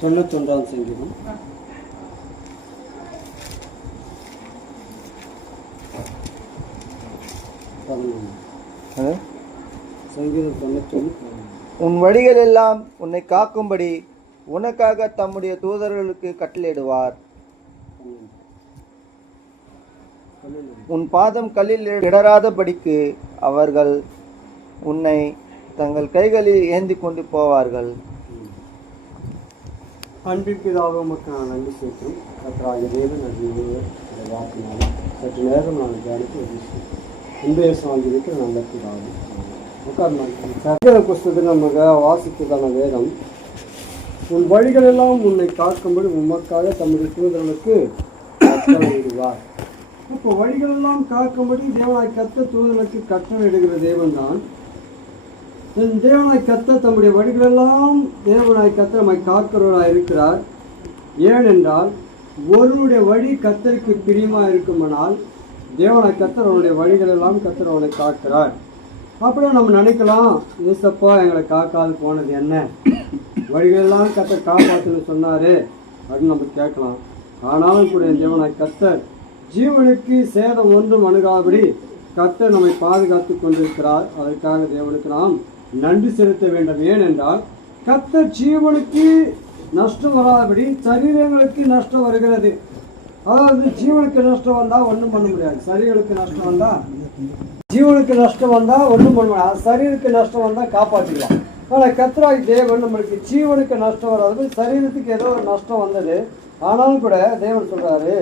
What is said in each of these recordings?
91 சங்கீதம். சங்கீதம் 91. உன் வழிகள் எல்லாம் உன்னை காக்கும்படி உனக்காக தம்முடைய தூதர்களுக்கு கட்டளையிடுவார். உன் பாதம் கல்லில் இடராதபடிக்கு அவர்கள் உன்னை தங்கள் கைகளில் ஏந்தி கொண்டு போவார்கள். அன்பின் பிதாவே, உமக்கு நான் நன்றி செலுத்தும். கர்த்தராகிய தேவன் வாக்கினாலும் சற்று நேரம் நான் தியானித்து இன்றைய சாங்கிற்கு நல்ல பிதாவே. சங்கீத புஸ்தகத்தில் நமக்கு வாசித்ததான வேதம், உன் வழிகளெல்லாம் உன்னை காக்கும்படி உமக்காக தம்முடைய தூதர்களுக்கு கட்டளையிடுவார். இப்போ வழிகளெல்லாம் காக்கும்படி தேவனாய் கர்த்தர் தூதர்களுக்கு கட்டளையிடுகிற தேவன் தான். தேவனாய் கர்த்தர் தம்முடைய வழிகளெல்லாம் தேவனாய் கர்த்தர் நம்மை காக்கிறவராக இருக்கிறார். ஏனென்றால் ஒருவருடைய வழி கர்த்தருக்கு பிரியமாக இருக்குமானால் தேவனாய் கர்த்தர் அவருடைய வழிகளெல்லாம் கர்த்தர் அவனை காக்கிறார். அப்படியே நம்ம நினைக்கலாம், ஏசப்பா எங்களை காக்காது போனது என்ன, வழிகளெல்லாம் கர்த்தர் காப்பாற்றுன்னு சொன்னார் அப்படின்னு நம்ம கேட்கலாம். ஆனாலும் கூட தேவனாய் கர்த்தர் ஜீவனுக்கு சேதம் ஒன்றும் அணுகாதபடி கர்த்தர் நம்மை பாதுகாத்து கொண்டிருக்கிறார். அதற்காக தேவனுக்கு நாம் நன்றி செலுத்த வேண்டும். ஏனென்றால் கர்த்தர் ஜீவனுக்கு நஷ்டம் வராதபடி சரீரங்களுக்கு நஷ்டம் வருகிறது. அதாவது ஜீவனுக்கு நஷ்டம் வந்தால் ஒன்றும் பண்ண முடியாது, சரீரங்களுக்கு நஷ்டம் வந்தால் ஜீவனுக்கு நஷ்டம் வந்தால் ஒன்றும் பண்ண முடியாது, சரீரத்துக்கு நஷ்டம் வந்தால் காப்பாற்றிக்கலாம். ஆனால் கர்த்தராகி தேவன் நம்மளுக்கு ஜீவனுக்கு நஷ்டம் வராது, சரீரத்துக்கு ஏதோ ஒரு நஷ்டம் வந்தது. ஆனாலும் கூட தேவன் சொல்றாரு,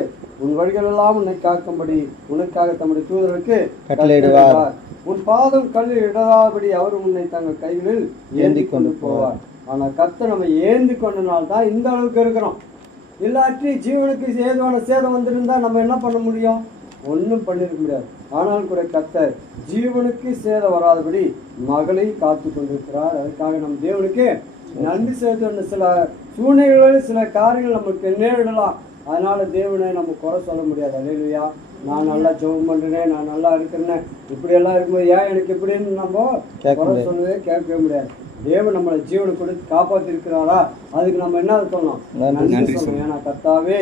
உன் வழிகள் எல்லாம் உன்னை காக்கும்படி உனக்காக தம்முடைய தூதர்களுக்கு கட்டளையிடுவார். உன் பாதம் கல்லில் இடராதபடி அவர் உன்னை தங்கள் கைகளில் ஏந்தி கொண்டு போவார். ஆனால் கர்த்தர் நம்ம ஏந்தி கொண்டனால்தான் இந்த அளவுக்கு இருக்கிறோம். இல்லாட்டி ஜீவனுக்கு ஏதுவான சேதம் வந்திருந்தா நம்ம என்ன பண்ண முடியும்? ஒன்றும் பண்ணிருக்க முடியாது. ஆனாலும் கூட கர்த்தர் ஜீவனுக்கு சேதம் வராதபடி மகளை காத்து கொண்டிருக்கிறார். அதுக்காக நம்ம தேவனுக்கு நன்றி செலுத்த. சில சூழ்நிலைகளில் சில காரியங்கள் நமக்கு நேரிடலாம். அதனால தேவனை நம்ம குறை சொல்ல முடியாது. அல்லேலூயா, நான் நல்லா ஜெபம் பண்ணுறேன், நான் நல்லா இருக்கிறேன்னு இப்படியெல்லாம் இருக்கும்போது ஏன் எனக்கு இப்படின்னு நம்ம குறை சொல்லவே கேட்கவே முடியாது. தேவன் நம்மளை ஜீவனை கொடுத்து காப்பாற்றி இருக்கிறாரா, அதுக்கு நம்ம என்ன சொல்லணும்? நன்றி சொல்லணும். ஏன்னா கர்த்தாவே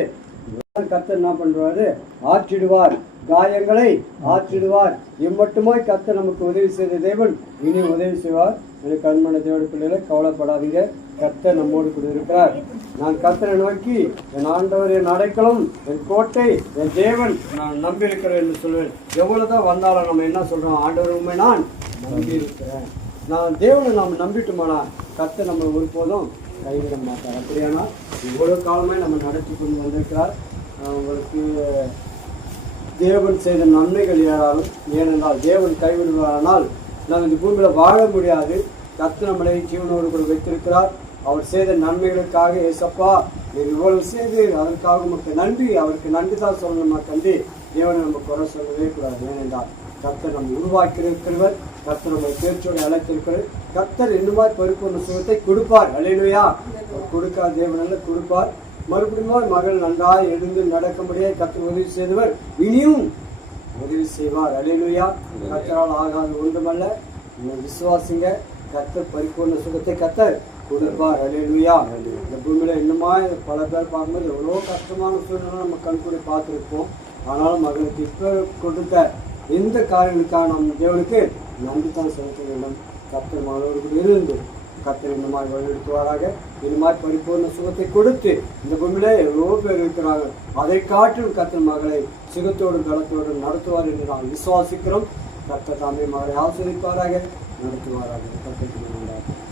கர்த்தர் என்ன பண்றாரு? ஆற்றிடுவார், காயங்களை ஆற்றிடுவார். இம்மட்டுமாய் கர்த்தர் நமக்கு உதவி செய்த தேவன் இனி உதவி செய்வார். எனக்கு அன்பான தேவனுடைய பிள்ளைகளை, கவலைப்படாதீங்க, கர்த்தர் நம்மோடு கூட இருக்கிறார். நான் கர்த்தரை நோக்கி என் ஆண்டவர் என் அடைக்கலம், என் கோட்டை, என் தேவன் நான் நம்பி இருக்கிறேன் என்று சொல்வேன். எவ்வளவுதான் வந்தாலும் நம்ம என்ன சொல்றோம்? ஆண்டவர் உண்மை நான் நம்பி இருக்கிறேன். நான் தேவனை நாம் நம்பிட்டோமானா கர்த்தர் நம்ம ஒருபோதும் கைவிட மாட்டார். அப்படியானா இவ்வளவு காலமே நம்ம நடத்தி கொண்டு வந்திருக்கிறார். உங்களுக்கு தேவன் செய்த நன்மைகள் ஏறாலும், ஏனென்றால் தேவன் கைவிடுவாரானால் நாம் இந்த பூமியில் வாழ முடியாது. கர்த்தர் நம்மளை ஜீவனோடு கூட வைத்திருக்கிறார். அவர் செய்த நன்மைகளுக்காக ஏசப்பா நீர் இவ்வளவு செய்து அதற்காக நமக்கு நன்றி, அவருக்கு நன்றி தான் சொல்லணுமா கண்டி தேவனை நம்ம குறை சொல்லவே கூடாது. ஏனென்றால் கர்த்தர் நம்ம உருவாக்கியிருக்கிறவர், கர்த்தர் நம்ம பேச்சோடு அழைத்திருக்கிறார். கர்த்தர் இன்னுமா பரிபூர்ண சுகத்தை கொடுப்பார். அல்லேலூயா, கொடுக்காத தேவனெல்லாம் கொடுப்பார். மறுபடியும் மகள் நன்றாய் எழுந்து நடக்கும்படியாக கர்த்தர் உதவி செய்தவர் இனியும் உதவி செய்வார். அல்லேலூயா, கர்த்தரால் ஆகாது ஒன்றுமல்ல. விசுவாசிங்க, கர்த்தர் பரிபூர்ண சுகத்தை கர்த்தர் கொடுப்பார். அல்லேலூயா. இந்த பூமியில இன்னுமா பல பேர் பார்க்கும்போது எவ்வளோ கஷ்டமான சூழ்நிலை நம்ம கண்கூடி பார்த்துருப்போம். ஆனாலும் மகளுக்கு இப்போ கொடுத்த எந்த காரியங்களுக்காக நம்ம தேவனுக்கு நன்றி தான் செலுத்த வேண்டும். கர்த்தர் மகளோடு கூட இருந்து கர்த்தர் இந்த மாதிரி வழிநடத்துவாராக. இந்த மாதிரி பரிபூர்ண சுகத்தை கொடுத்து இந்த பூமியில எவ்வளோ பேர் இருக்கிறாங்க, அதை காட்டும் கர்த்தர் மகளை சுகத்தோடு பலத்தோடு நடத்துவார் என்று நாம் விசுவாசிக்கிறோம். கர்த்தர் தாமே மகளை ஆசிரிப்பாராக, நடத்துவாராக. கர்த்தர்